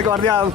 Dai, guardiamo.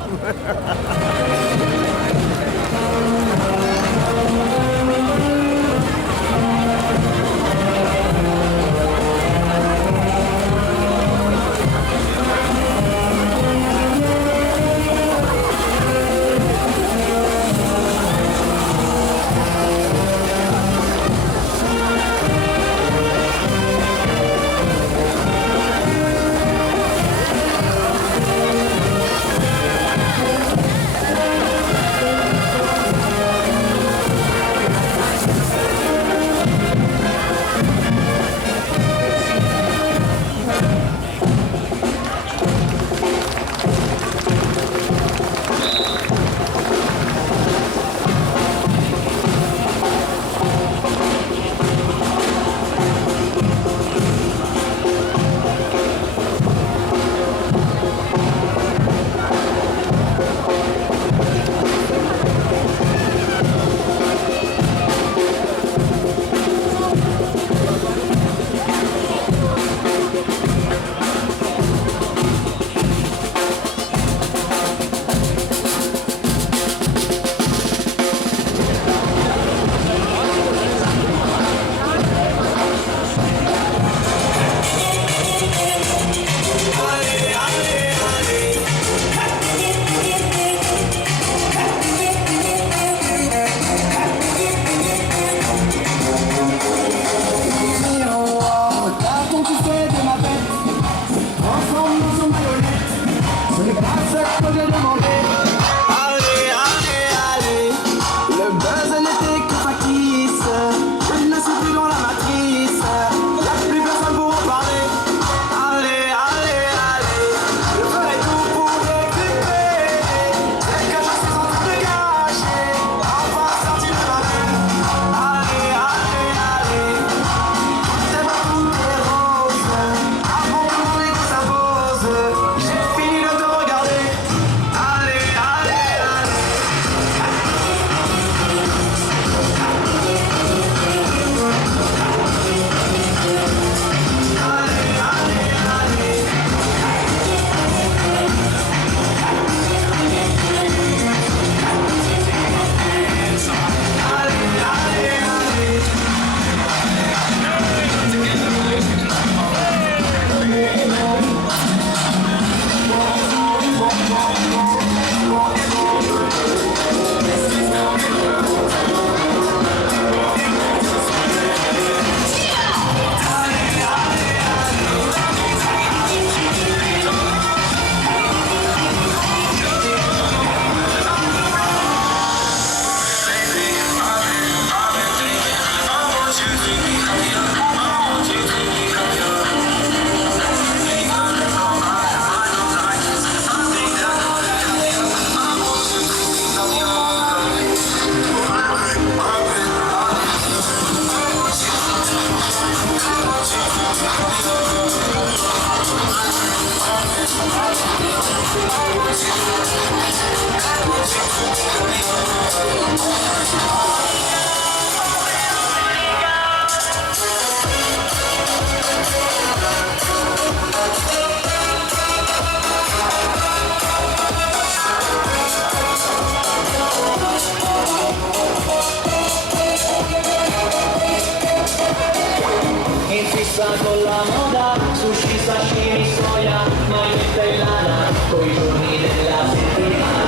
Con la moda, sushi, sashimi, soia, maglietta e lana, coi giorni della settimana.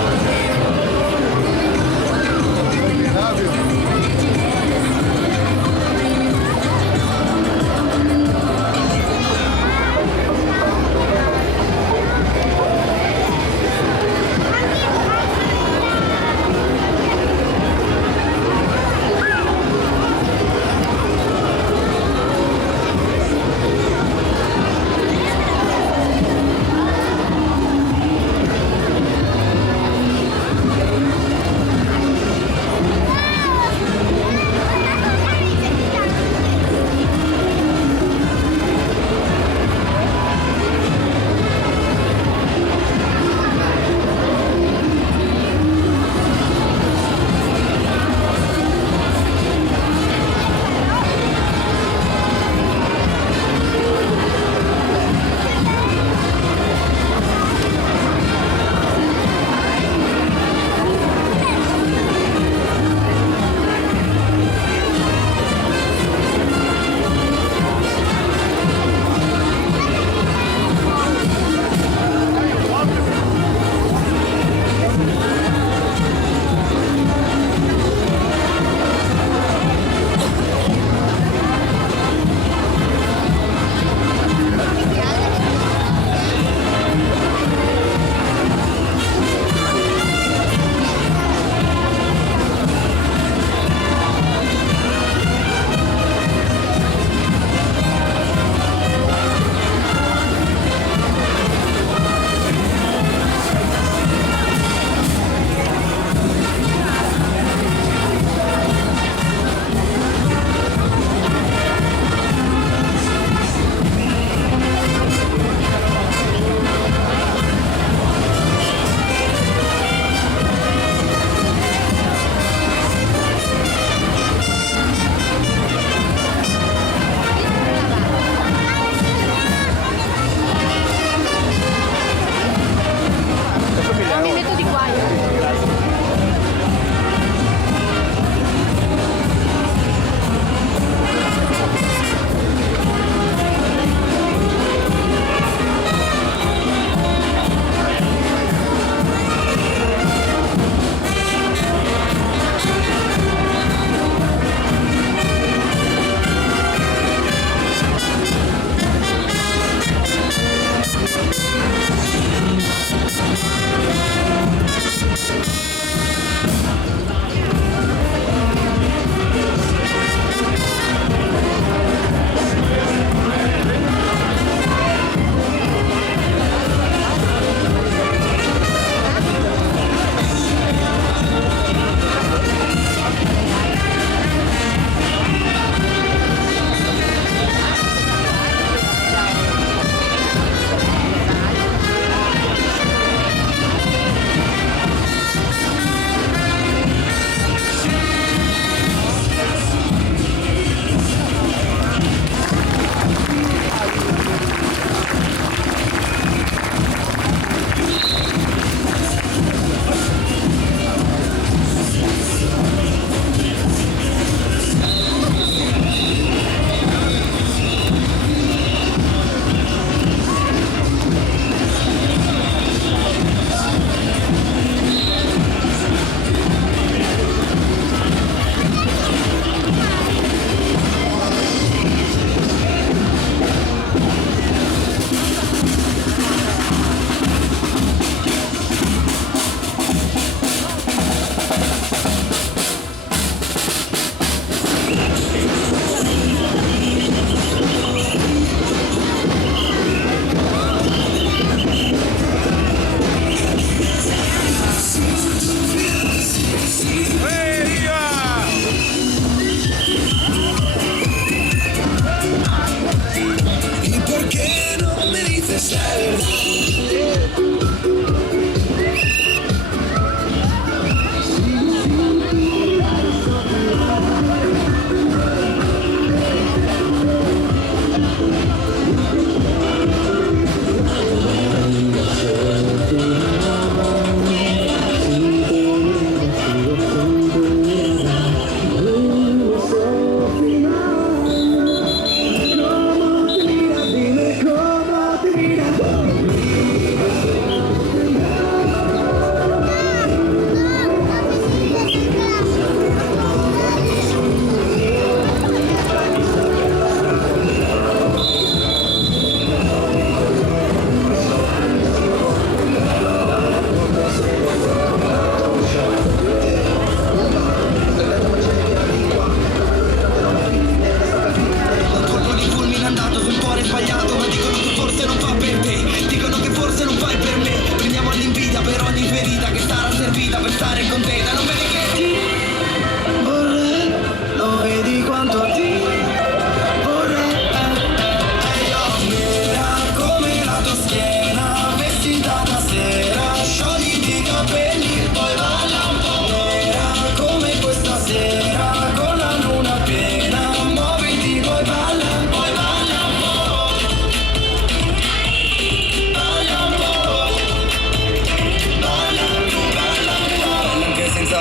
¿Y por qué no me dices la verdad?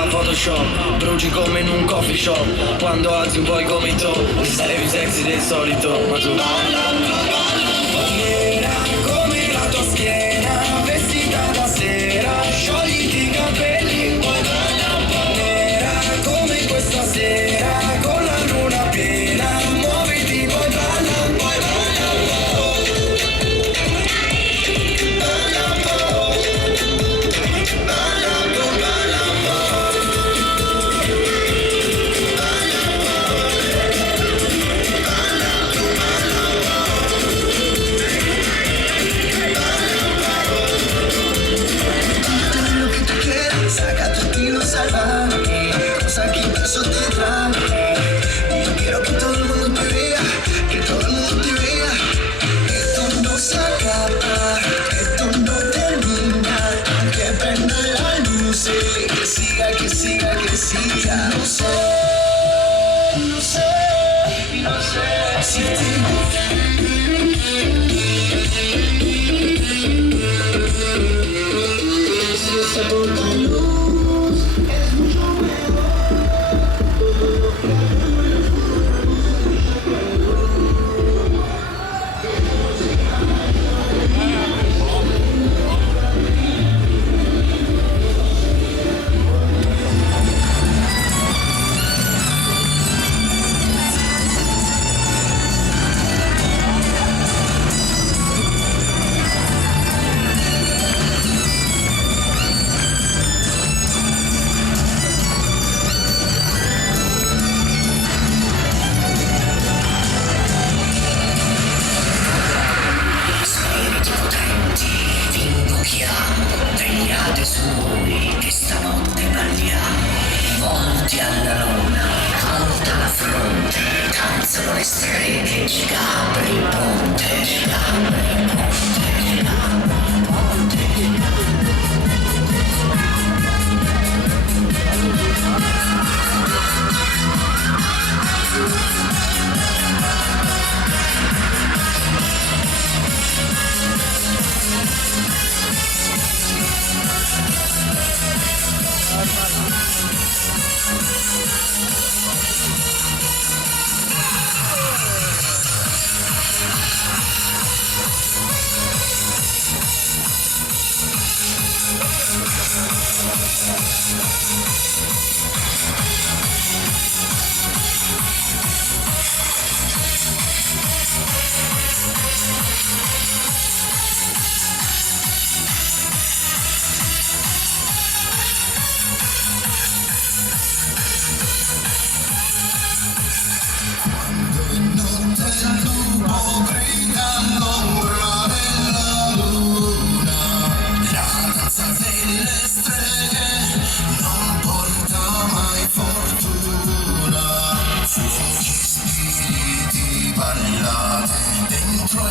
Photoshop, bruci come in un coffee shop. Quando alzi un po' i gomito, sarei più sexy del solito. Ma tu nera come la tua schiena, vestita da sera, sciogliti i capelli, poi balla un po'. Nera come questa sera, con la luna piena, muoviti, poi balla un po'.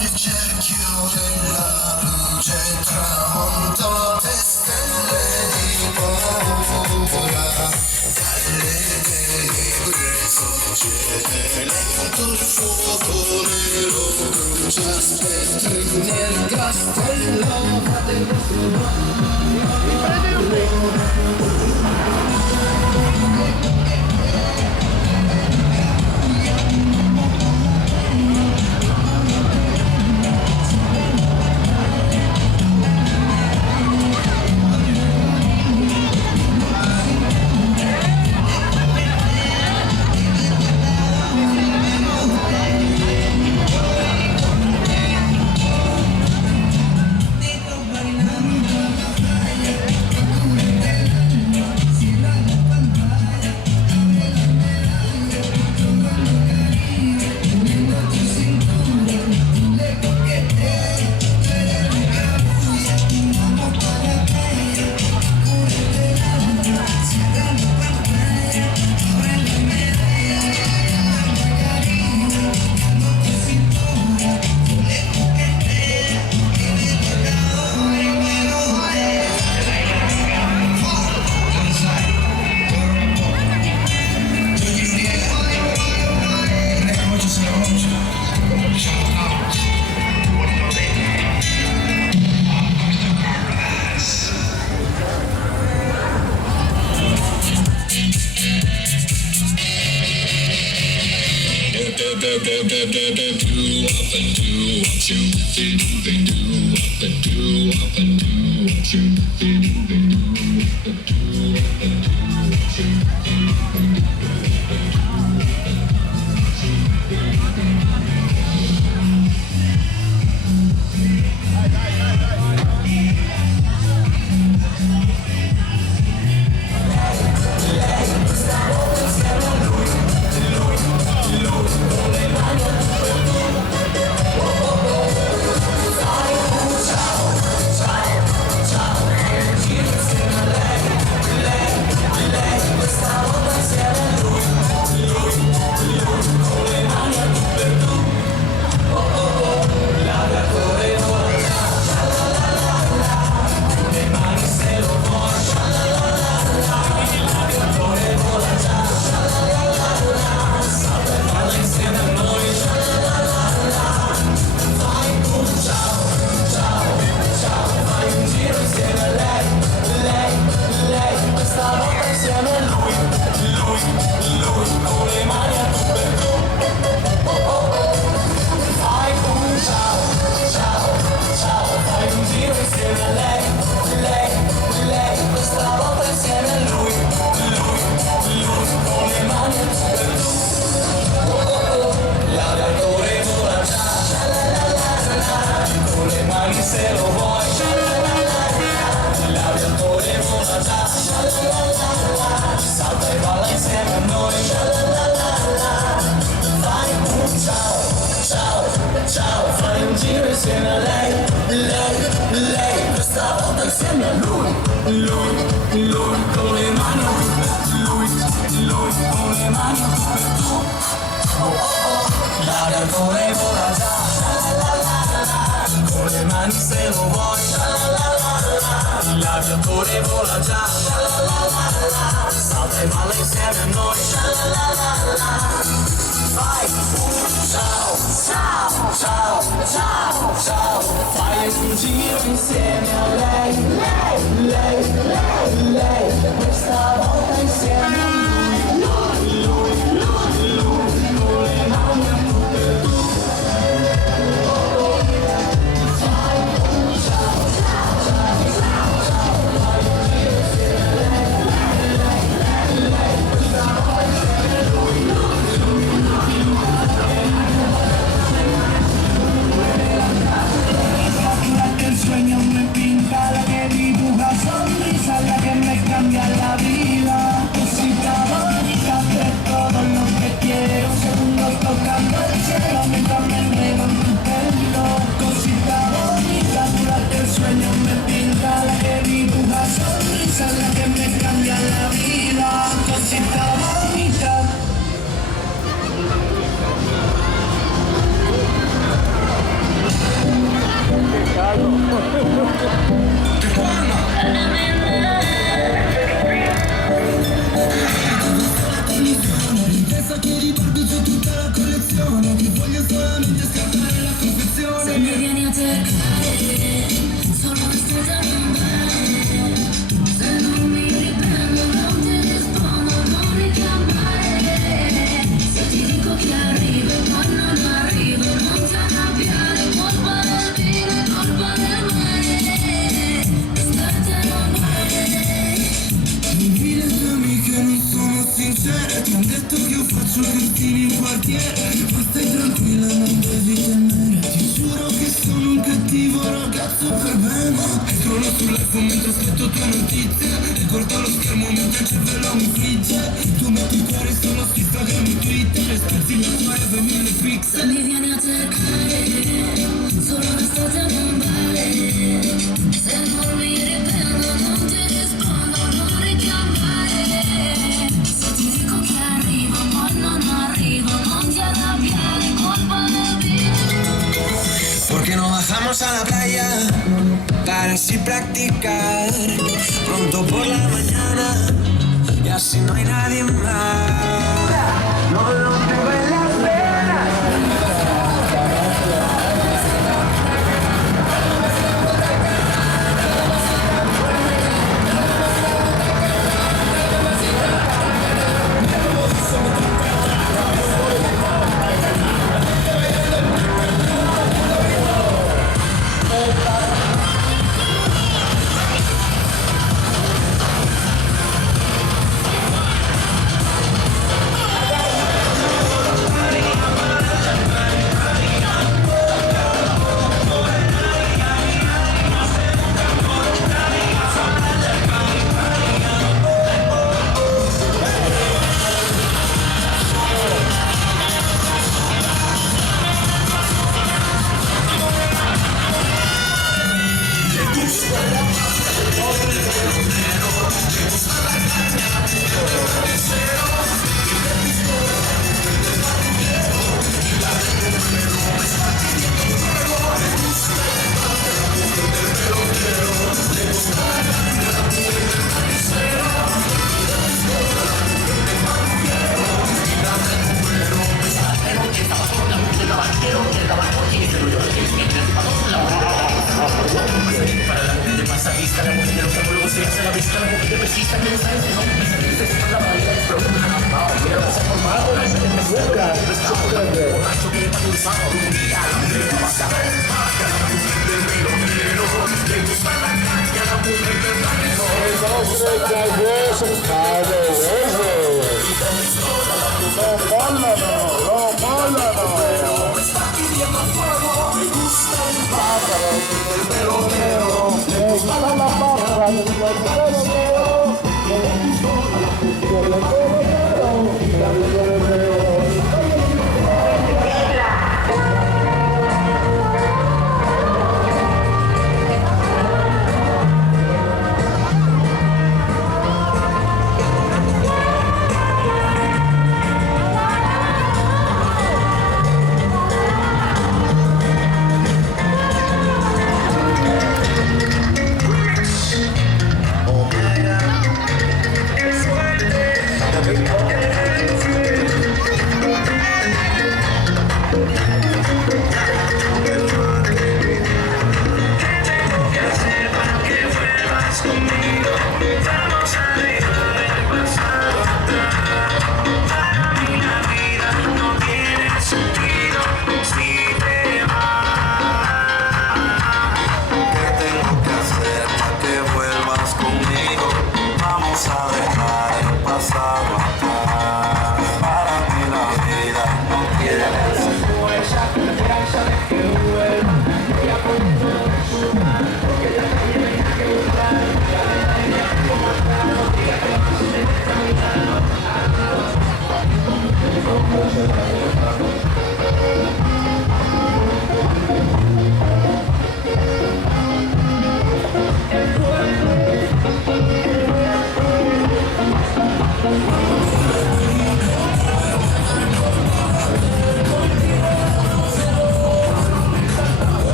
il cerchio della luce, tramontate stelle di paura, dalle tenebre sorge lento il fuoco nero, brucia spettri nel castello, fate il vostro El sueño me pinta la que dibuja sonrisa. emozione, che voglio solamente scattare la confezione. Se mi vieni a cercare, solo un'aspetta non bene. Se non mi riprendo non ti rispondo, non richiamare. Se ti dico che arrivo e poi non arrivo, non ti arrabbiare, colpa del vino e colpa del mare. Aspetta non bene. Vivi le tue amiche non sono sincere, ti han detto che io faccio cretini in quartiere, ma stai tranquilla, non devi temere. Ti giuro che sono un cattivo ragazzo per bene. E scrollo sull'iPhone mentre aspetto tue notizie, ricordo lo schermo mentre il cervello mi frigge. Tu metti il cuore solo su Instagram e Twitter, e scherzi il mio cuore per 1000 Se pixel. mi vieni a cercare, solo un'estate non vale. Se non mi riprendo non ti rispondo, non richiamare. Se ti dico che arrivo, poi non arrivo, non ti arrabbiare, colpa del vino. Porque no bajamos a la playa para así practicar. Pronto por la mañana y así no hay nadie más. No lo tengo en las venas.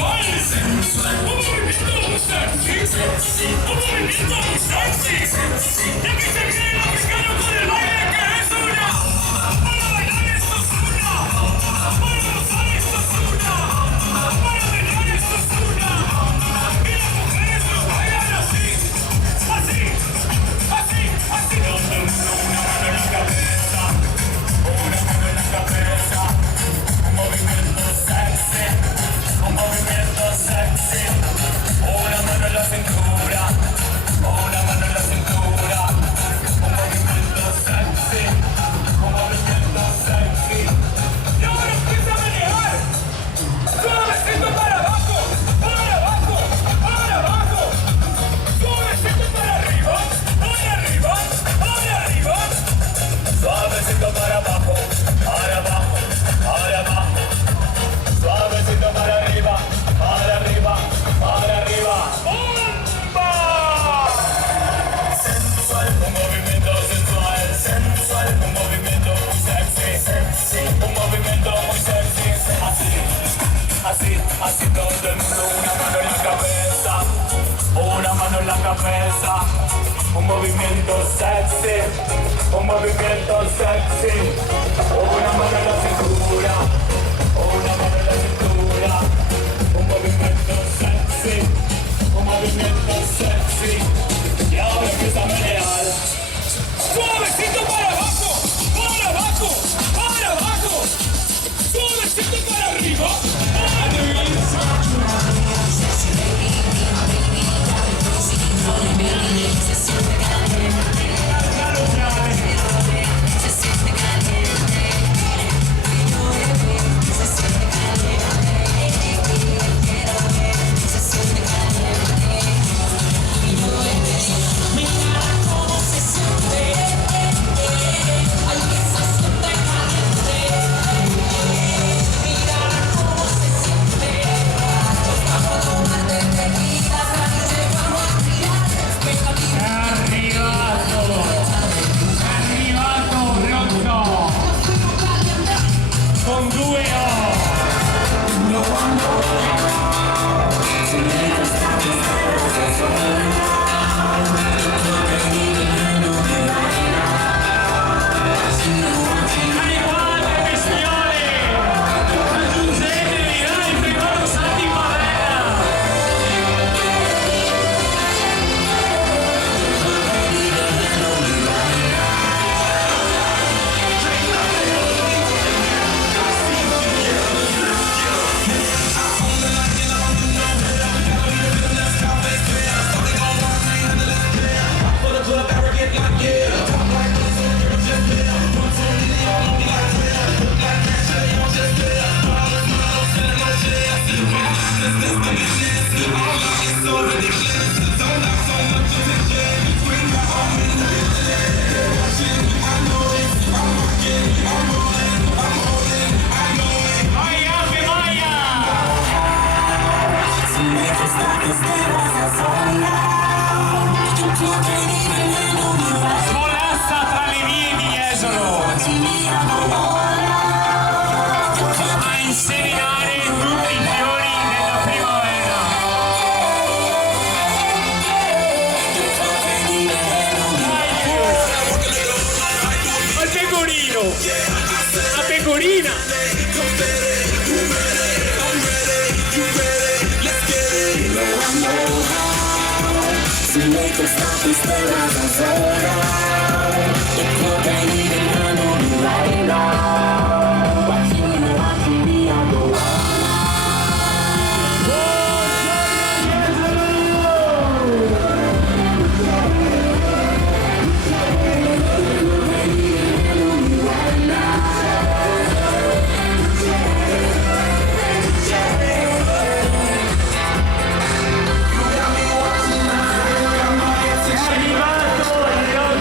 sensual, un movimiento sexy, un movimiento sexy. Y aquí se viene el africano con el baile que es una. Para bailar esto es una. Para gozar esto es una. Para bailar esto es una. Y las mujeres lo bailan así, así, así, así. Todo el mundo una mano en la cabeza, una mano en la cabeza. Un movimiento sexy, un movimiento sexy. Una mano en la cintura, una mano en la cintura. Un movimiento sexy, un movimiento sexy. Y ahora empieza a manejar. Suavecito para abajo, para abajo, para abajo. Suavecito para arriba, para arriba, para arriba. Suavecito para abajo, para abajo, para abajo. Suavecito para arriba, para arriba, para arriba. ¡Bomba! Sensual, un movimiento sensual, sensual, un movimiento muy sexy, sexy, un movimiento muy sexy. Así, así, así todo el mundo, una mano en la cabeza, una mano en la cabeza. Un movimiento sexy, un movimiento sexy. Una mano en la cintura, una mano en la cintura. Un movimiento sexy, un movimiento sexy. Y ahora empieza a menear. Suavecito para abajo, para abajo, para abajo. Suavecito para arriba, para arriba. Con due Smolassa tra le vie di Jesolo a inseminare tutti i fiori della primavera. Al pecorino, la pecorina. To make us stop and stare at the zone. The clock ain't even run on me right now. Watching me on the wall. È arrivato il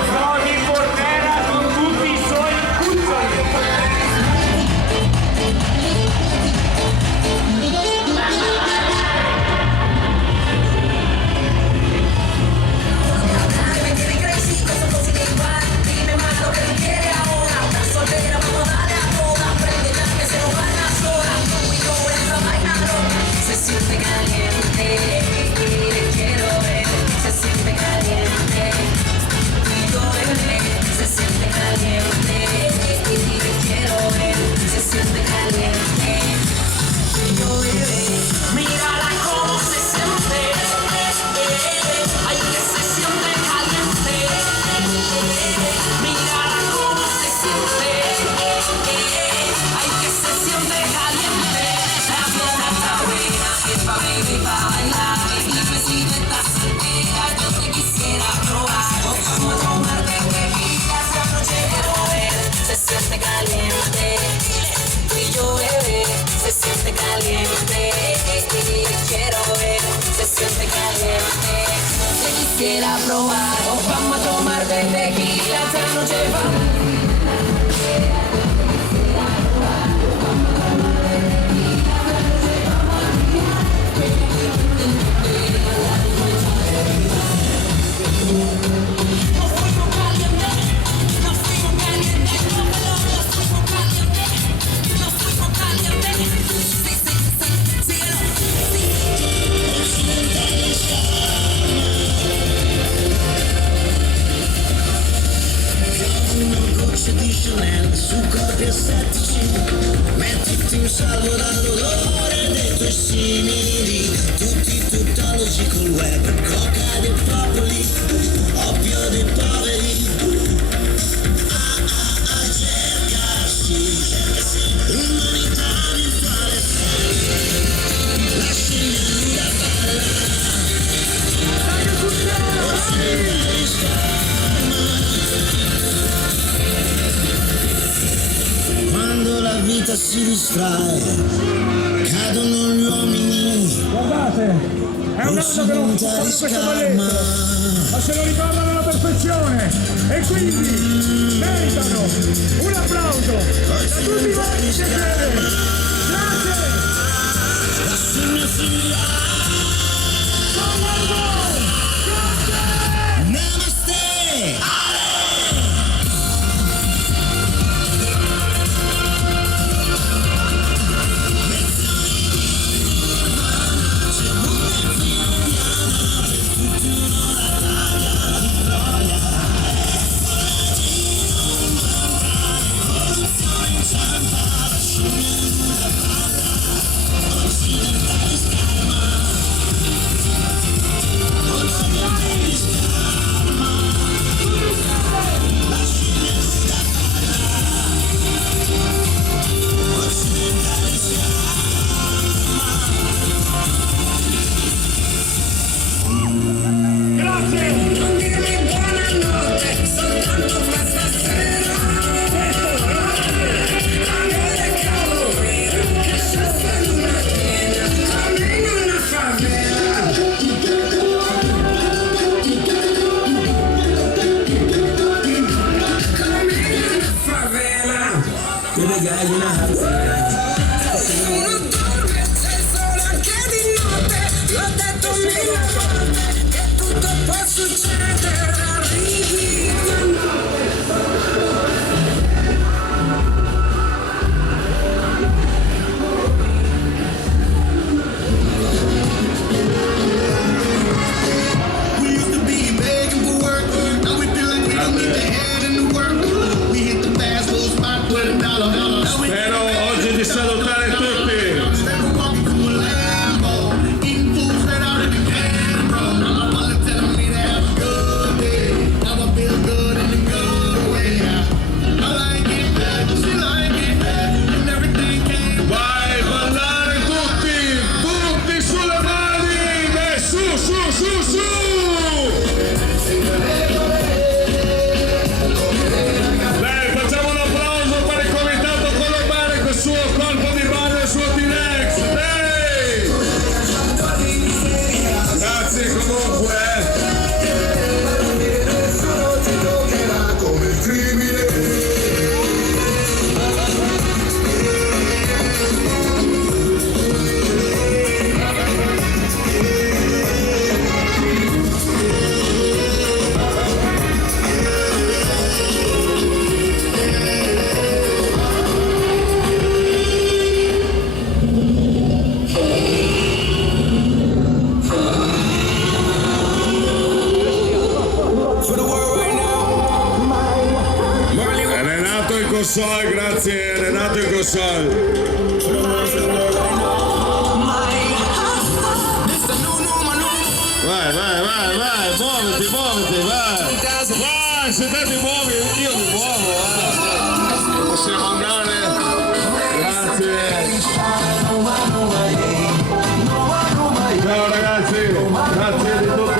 caliente. Quiero ver, se siente caliente. Te quisiera probar, vamos a tomar de tequila esta noche, vamos. Di Chanel su corpi estetici, mettiti un salvo dall'odore dei tuoi simili, tutti tuttologi col web, coca dei popoli, oppio dei poveri, a cercarsi, l'umanità virtuale sei, la scimmia nuda quando la vita si distrae, cadono gli uomini. Guardate, è un anno che non fa questo balletto, ma se lo ricordano alla perfezione e quindi meritano un applauso da tutti voi che siete. Grazie! La scimmia si Namaste! Spero oggi di salutare tutti. Vai, ballare tutti, tutti sulle mani, e su, su, su, su. Bene, facciamo un applauso per il comitato Colombare col suo colpo di mano e il suo T-Rex. Ehi! Grazie comunque. Renato in console, grazie Renato in console. Vai, vai, vai, vai, muoviti, muoviti, vai. Vai, se te ti muovi, io mi muovo. Possiamo andare. Grazie. Ciao ragazzi, grazie di tutto.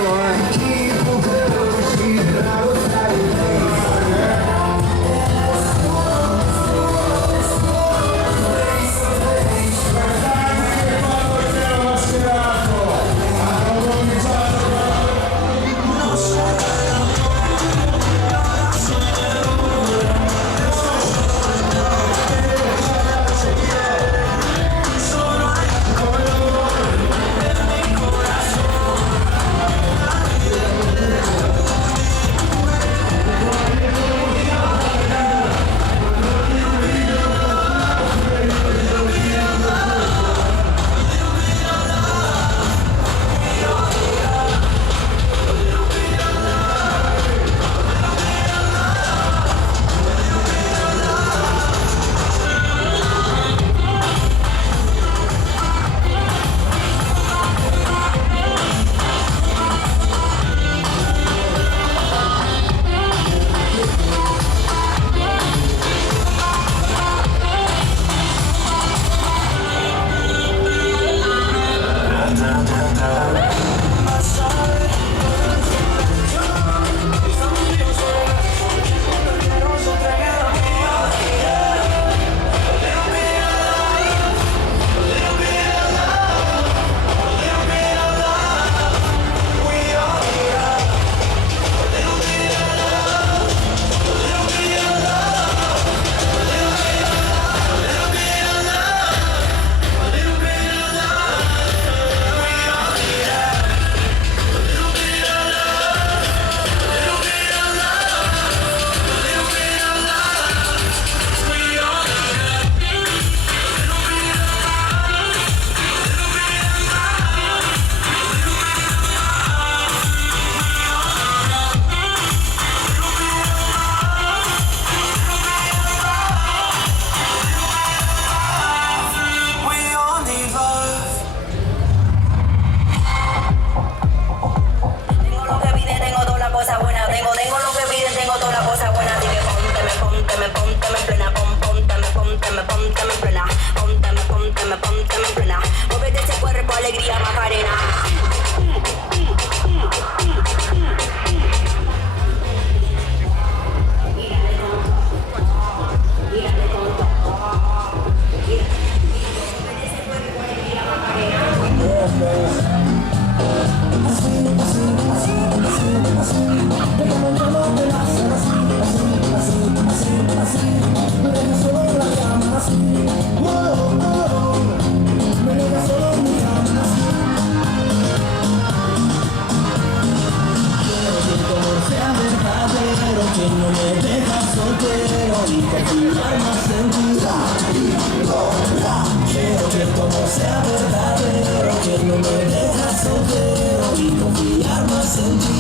como sea verdadero, que no me deja soltero y confiar más en ti.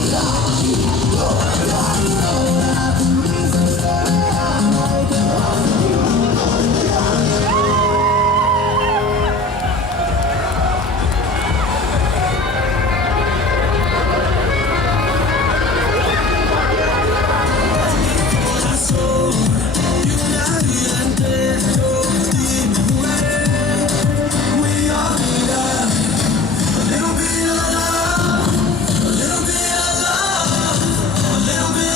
A little bit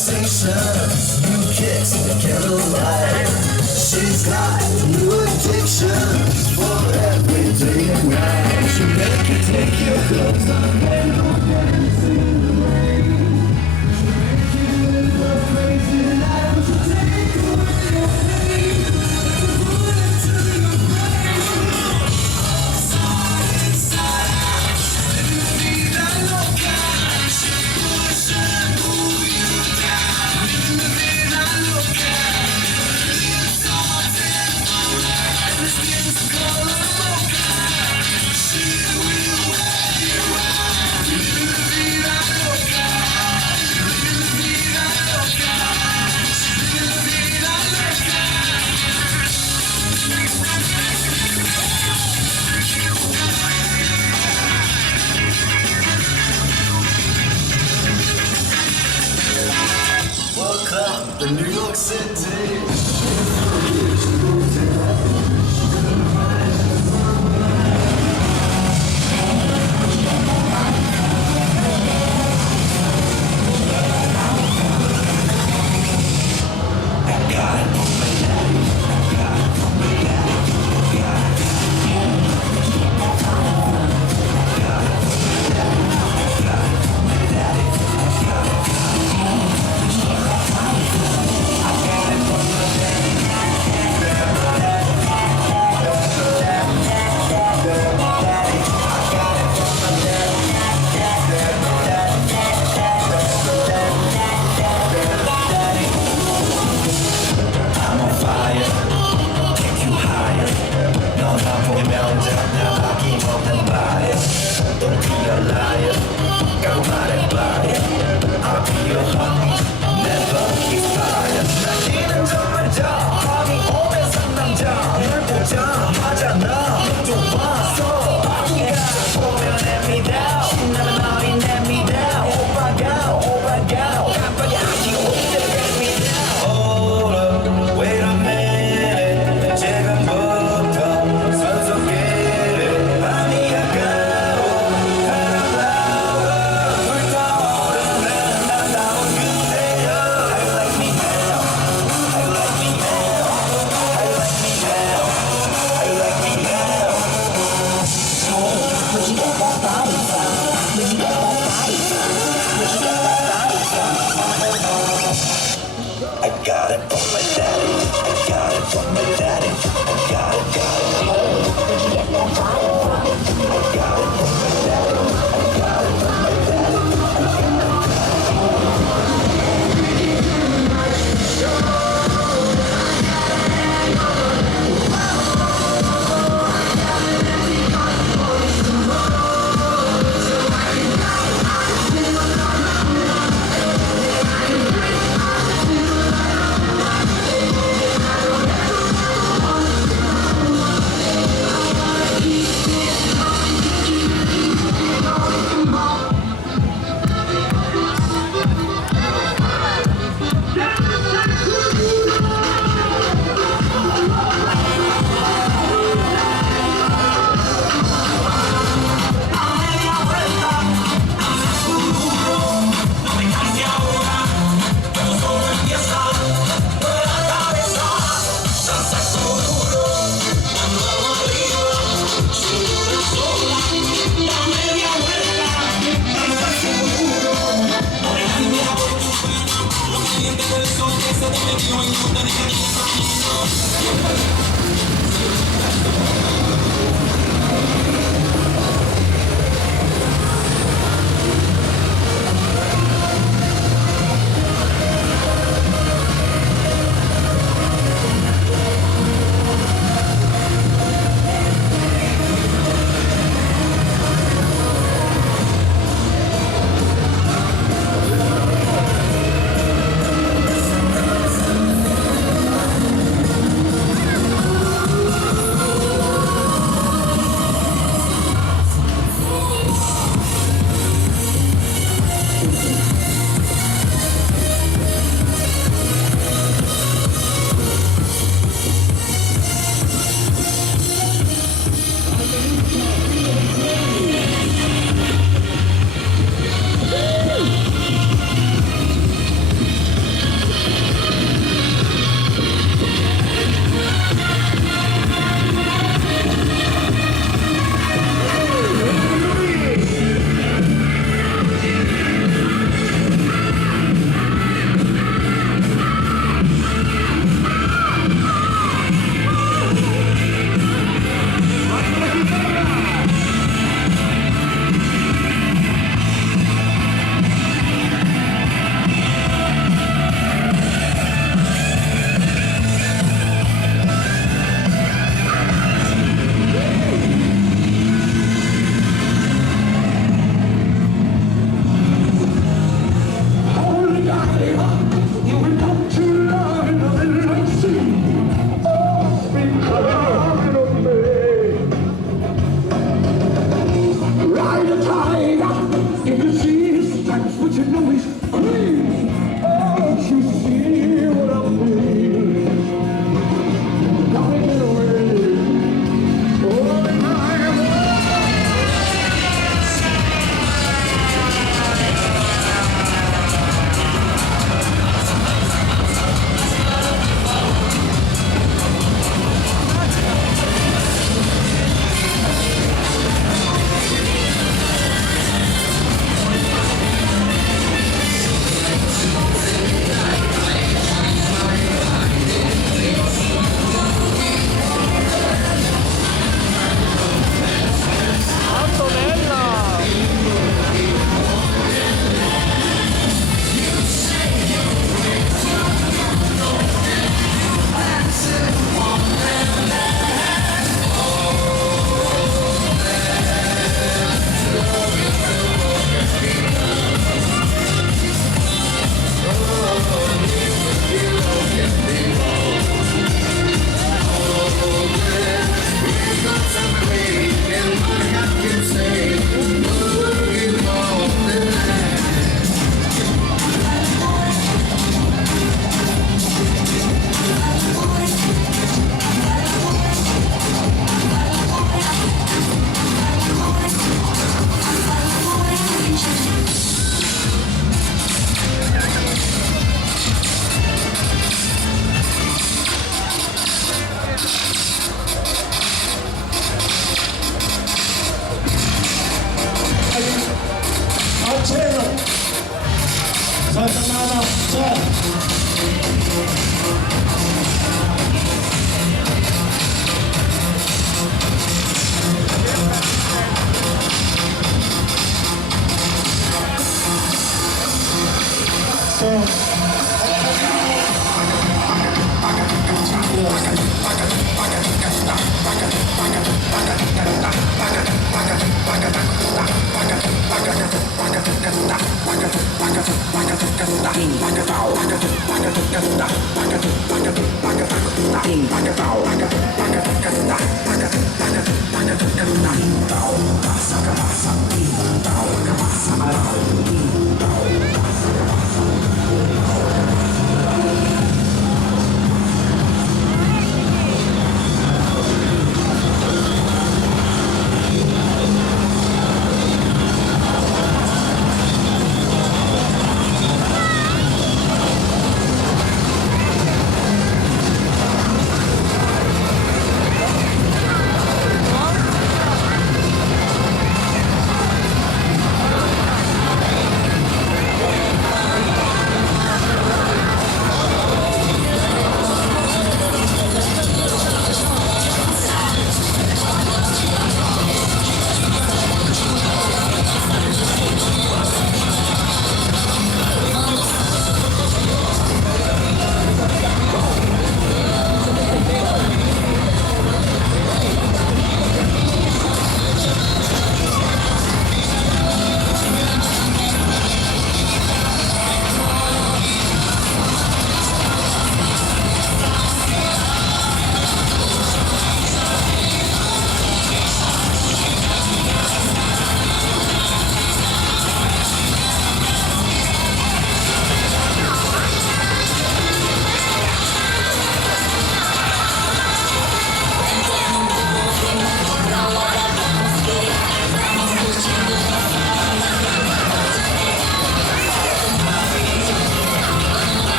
sensations, new kicks in the candlelight. She's got new addictions for every day and night. She'll make you take your clothes off and go dancing in the rain. She'll make you live a crazy life, but she'll take away your pain. Like a bullet to your brain. Inside, vida loca. She push and pull you down. Vida loca. It's all temporal, and the skin's color mocha. She will wear you out. Vida loca. Vida loca. Vida loca. Welcome to New York City.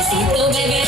despacito, bebé.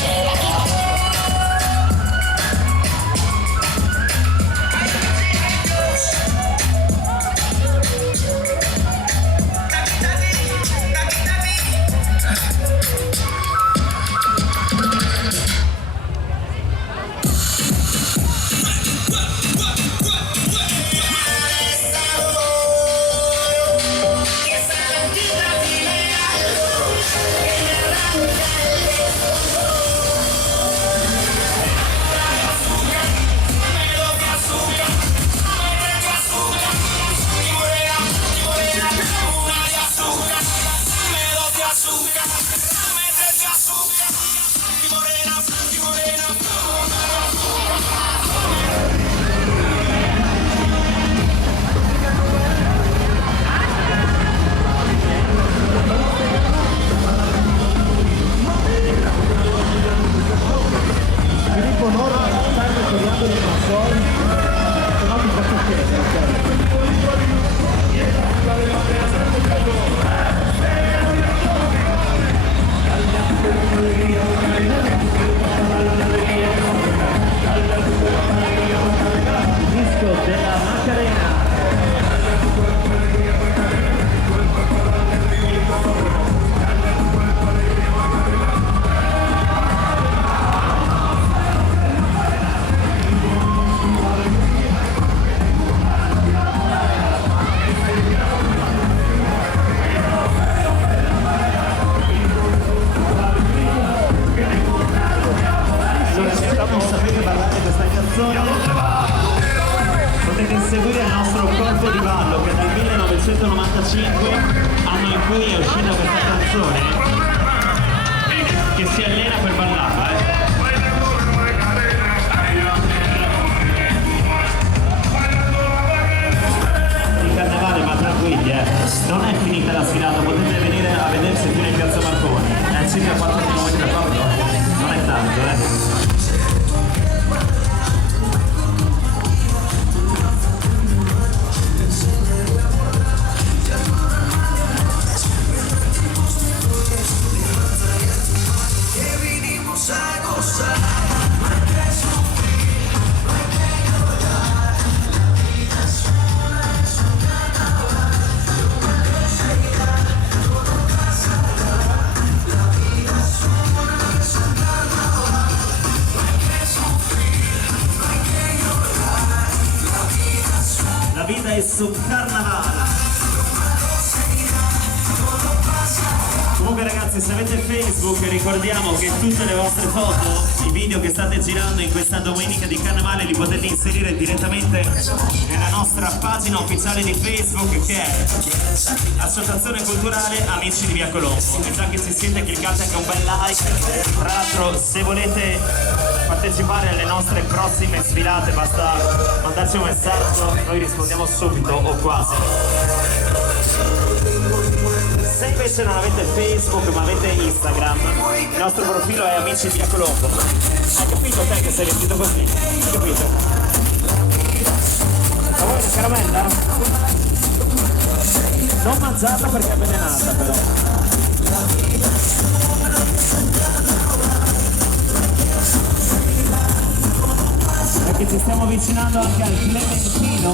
Potete seguire il nostro corpo di ballo che dal 1995, anno in cui è uscita questa canzone, che si allena per ballare. Il carnevale, ma tranquilli, non è finita la sfilata, potete venire a vedersi qui in Piazza Marconi, è circa 4 km da qua, non è tanto, La vita è su carnavale. Comunque ragazzi, se avete Facebook ricordiamo che tutte le vostre foto, i video che state girando in questa domenica di carnevale li potete inserire direttamente nella nostra pagina ufficiale di Facebook, che è Associazione Culturale Amici di Via Colombo. E già che ci siete, cliccate anche un bel like. Tra l'altro, se volete partecipare alle nostre prossime sfilate basta mandarci un messaggio, noi rispondiamo subito o quasi. Se invece non avete Facebook ma avete Instagram, il nostro profilo è Amici Via Colombo. Hai capito te che sei vestito così? Hai capito? Ma vuoi una caramella? Non mangiarla perché è avvelenata però. Perché ci stiamo avvicinando anche al Clementino.